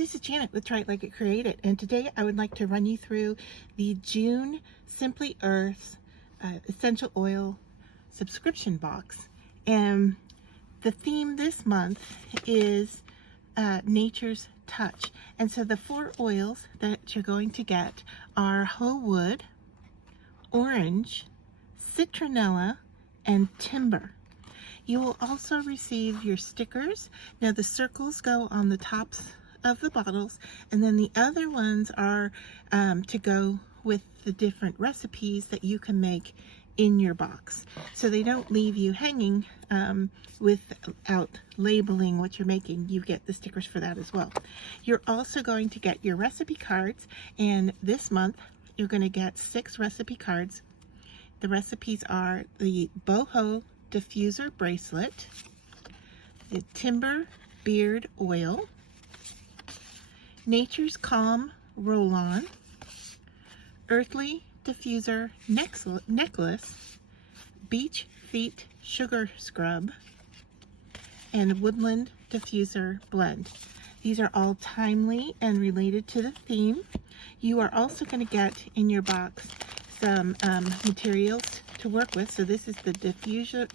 this is Janet with Try It Like It Create It, and today I would like to run you through the June Simply Earth Essential Oil subscription box. And the theme this month is Nature's Touch. And so the 4 oils that you're going to get are whole wood, orange, citronella, and timber. You will also receive your stickers. Now the circles go on the tops of the bottles, and then the other ones are to go with the different recipes that you can make in your box, so they don't leave you hanging without labeling what you're making. You get the stickers for that as well. You're also going to get your recipe cards, and this month you're going to get 6 recipe cards. The recipes are the boho diffuser bracelet, the timber beard oil, nature's calm roll-on, earthly diffuser necklace, beach feet sugar scrub, and woodland diffuser blend. These are all timely and related to the theme. You are also going to get in your box some materials to work with. So this is the diffuser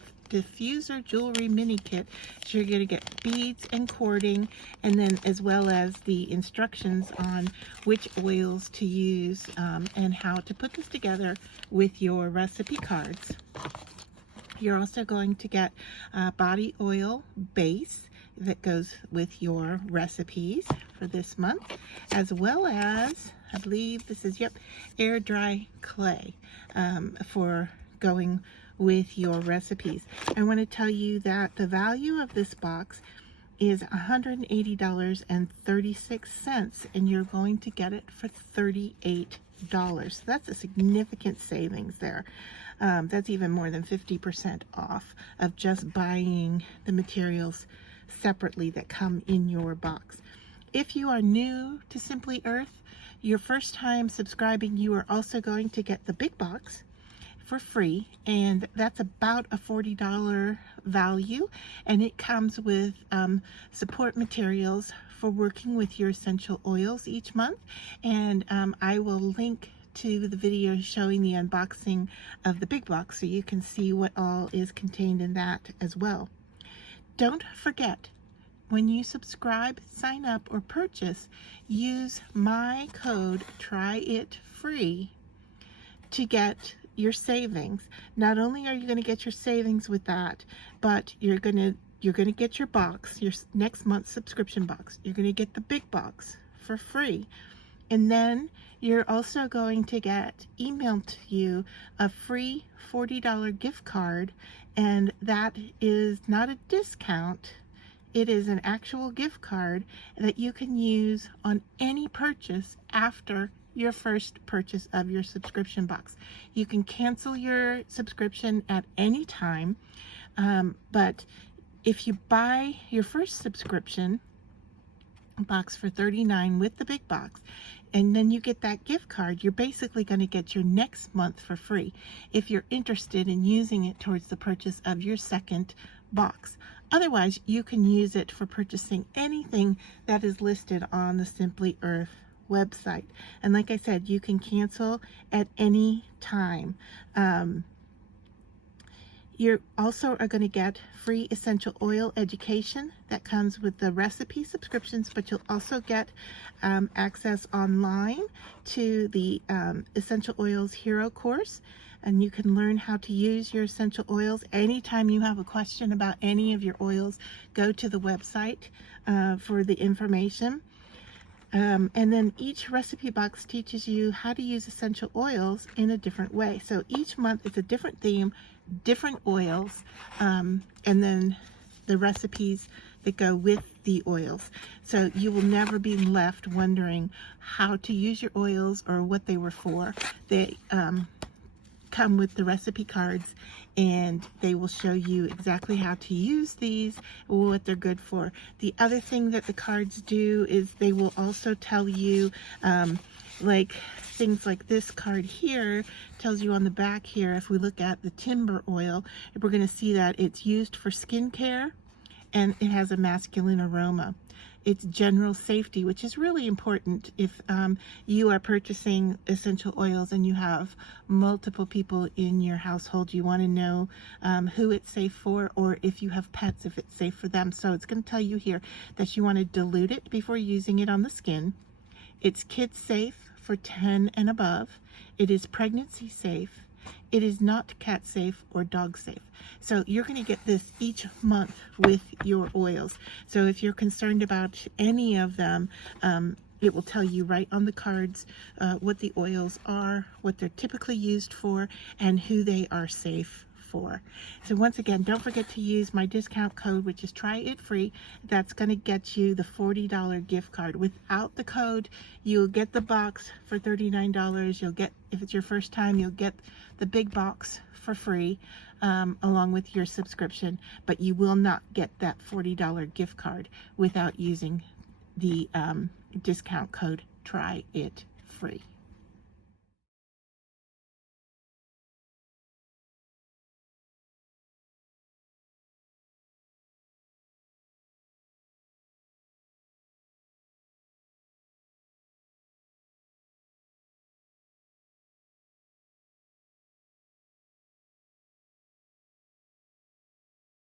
jewelry mini kit. So you're going to get beads and cording, and then as well as the instructions on which oils to use and how to put this together with your recipe cards. You're also going to get a body oil base that goes with your recipes for this month, as well as, I believe this is, air dry clay for going with your recipes. I want to tell you that the value of this box is $180.36, and you're going to get it for $38. So that's a significant savings there. That's even more than 50% off of just buying the materials separately that come in your box. If you are new to Simply Earth, your first time subscribing, you are also going to get the big box for free, and that's about a $40 value, and it comes with support materials for working with your essential oils each month. And I will link to the video showing the unboxing of the big box so you can see what all is contained in that as well. Don't forget, when you subscribe, sign up, or purchase, use my code TRYITFREE to get your savings. Not only are you going to get your savings with that, but you're going to get your box, your next month's subscription box. You're going to get the big box for free. And then you're also going to get emailed to you a free $40 gift card, and that is not a discount. It is an actual gift card that you can use on any purchase after your first purchase of your subscription box. You can cancel your subscription at any time, but if you buy your first subscription box for $39 with the big box, and then you get that gift card, you're basically going to get your next month for free if you're interested in using it towards the purchase of your second box. Otherwise, you can use it for purchasing anything that is listed on the Simply Earth website. And like I said, you can cancel at any time. You also are going to get free essential oil education that comes with the recipe subscriptions, but you'll also get access online to the Essential Oils Hero course, and you can learn how to use your essential oils. Anytime you have a question about any of your oils, go to the website for the information. And then each recipe box teaches you how to use essential oils in a different way. So each month it's a different theme, different oils, and then the recipes that go with the oils. So you will never be left wondering how to use your oils or what they were for. They come with the recipe cards, and they will show you exactly how to use these, what they're good for. The other thing that the cards do is they will also tell you, like things like this card here tells you on the back here, if we look at the timber oil, we're going to see that it's used for skincare and it has a masculine aroma. It's general safety, which is really important if you are purchasing essential oils and you have multiple people in your household. You want to know who it's safe for, or if you have pets, if it's safe for them. So it's going to tell you here that you want to dilute it before using it on the skin. It's kid safe for 10 and above. It is pregnancy safe. It is not cat safe or dog safe. So you're going to get this each month with your oils. So if you're concerned about any of them, it will tell you right on the cards what the oils are, what they're typically used for, and who they are safe for. So once again, don't forget to use my discount code, which is Try It Free. That's going to get you the $40 gift card. Without the code, you'll get the box for $39. You'll get, if it's your first time, you'll get the big box for free along with your subscription, but you will not get that $40 gift card without using the discount code Try It Free.